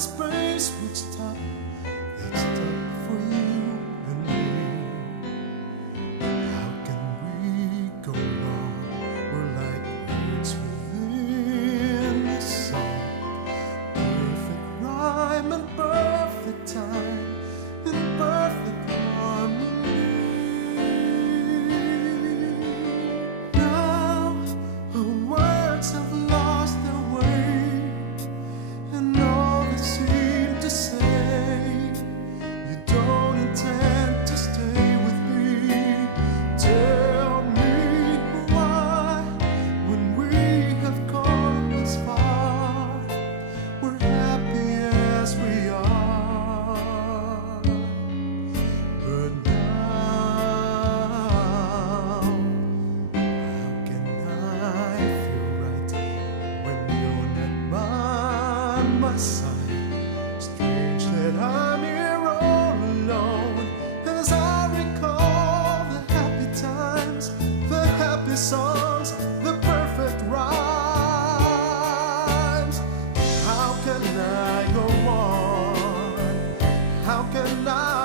space would stop. They'd stop for you and me. How can we go wrong? We're like words within the song. Perfect rhyme and perfect time in perfect harmony. Now our words have lost their way, and all they seem to say, you don't intend to stay with me. Tell me why, when we have come this far, we're happy as we are. But now, how can I feel right when you're not by my side? Strange that I'm here all alone, as I recall the happy times, the happy songs, the perfect rhymes. How can I go on? How can I